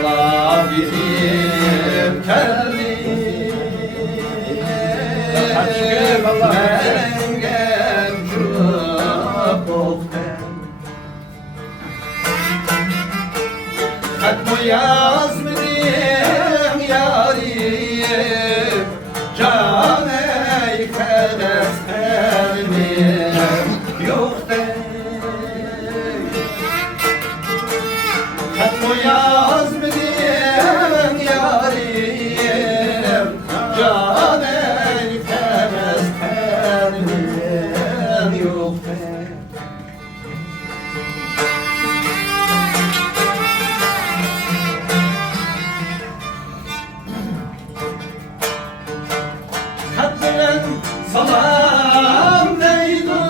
Allah bilir kelli merengem çubukten Katmo yazmıdım yarim Caney kedesterim yok de Katmo yazmıdım yarim Caney kedesterim yok de Salam neydi?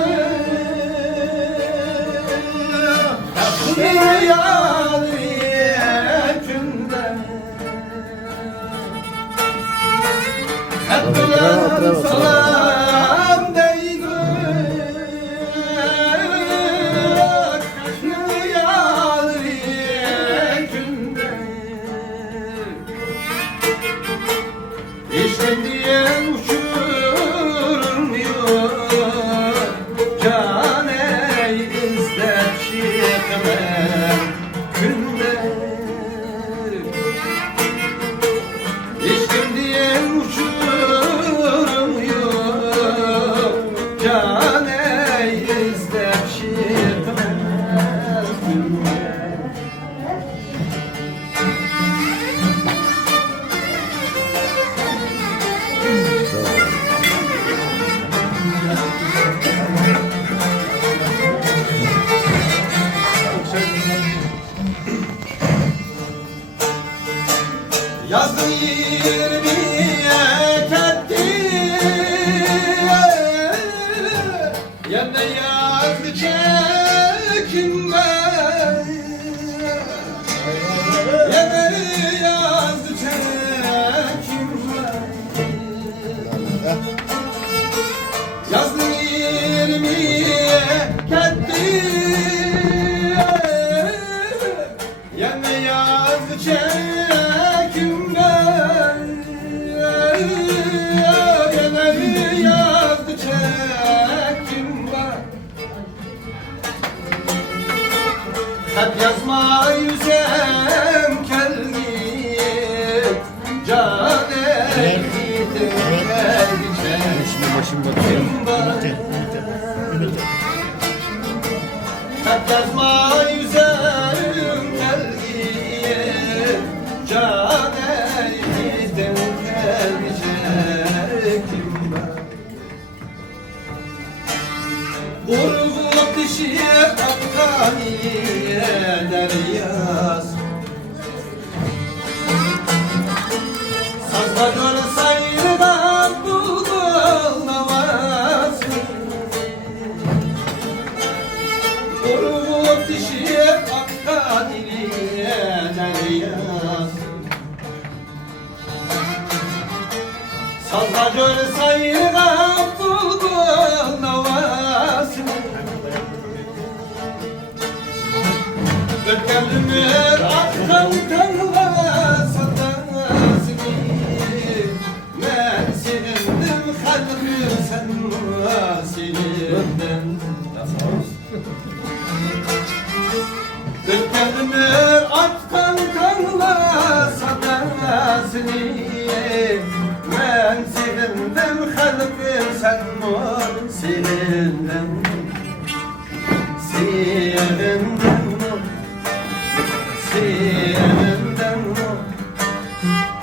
Yar yekünde salam neydi? Yar yekünde İşte diyen Yazdım 20'ye ketti Yanına yazdı çekinme Yanına yazdı çekinme Yazdım 20'ye ketti Yanına yazdı çekinme Hep yazma yüzem kelli cane Hep yazma yüzem kelli cane Urguluk dişi akkani deryaz Sazda göl sayrıdan bulgul namaz Urguluk dişi akkani deryaz Sazda göl sayrıdan bulgul namaz Ötkenlimir aktan kanla satasını Ben sevindim kalbim sen sevindim Ötkenlimir aktan kanla satasını Ben sevindim kalbim sen sevindim Sevindim Sevindim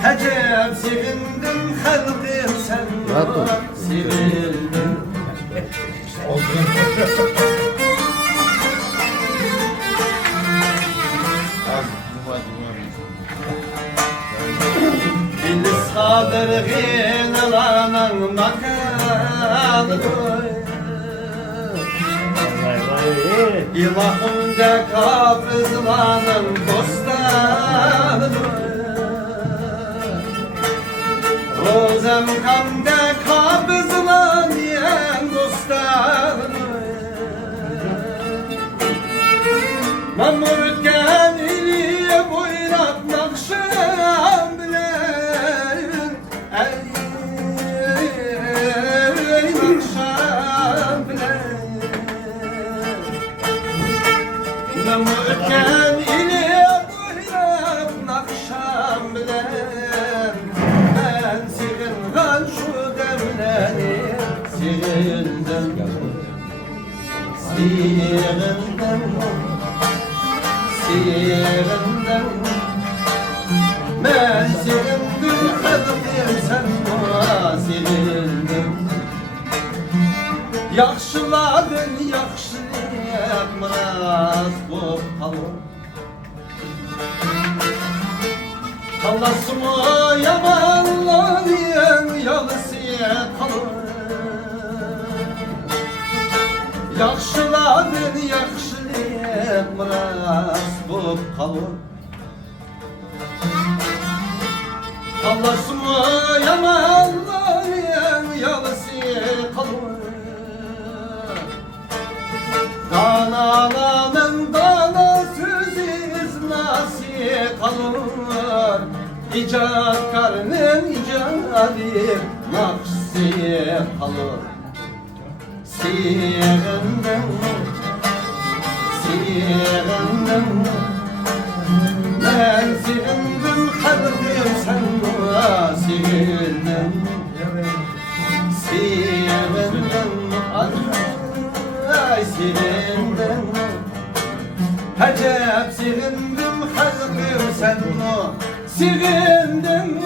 Hecep sevindim kalbim sen sevindim Bilis kadir gînlanın makanı İlahımda kabızlanın bostanı Rozem kamda kabızlan yen bostanı Ben ötken ili boyratmak şam bilen ey nakşam bilen Ben ötken ili boyratmak şam bilen Ben siğilgan şu demleri siğildim Siğildim Siğildim Ben siğildim kalbim sen bana siğildim Yaxşıladın yaxşı yapmaz bu kalın Kallasımı yamanlayan yalısıya kalın Yaxşıladın yaxşı yapmaz bu kalın Kallasımı yamanlayan yalısıya kalın Danalanın dana sözüz nasıl kalır İcatkarının icadı nakşı kalır Siğindim Siğindim Ben siğindim kalbim sen bana siğindim Siğindim Ay siğindim Hacep siğindim kalbim sen bana siğindim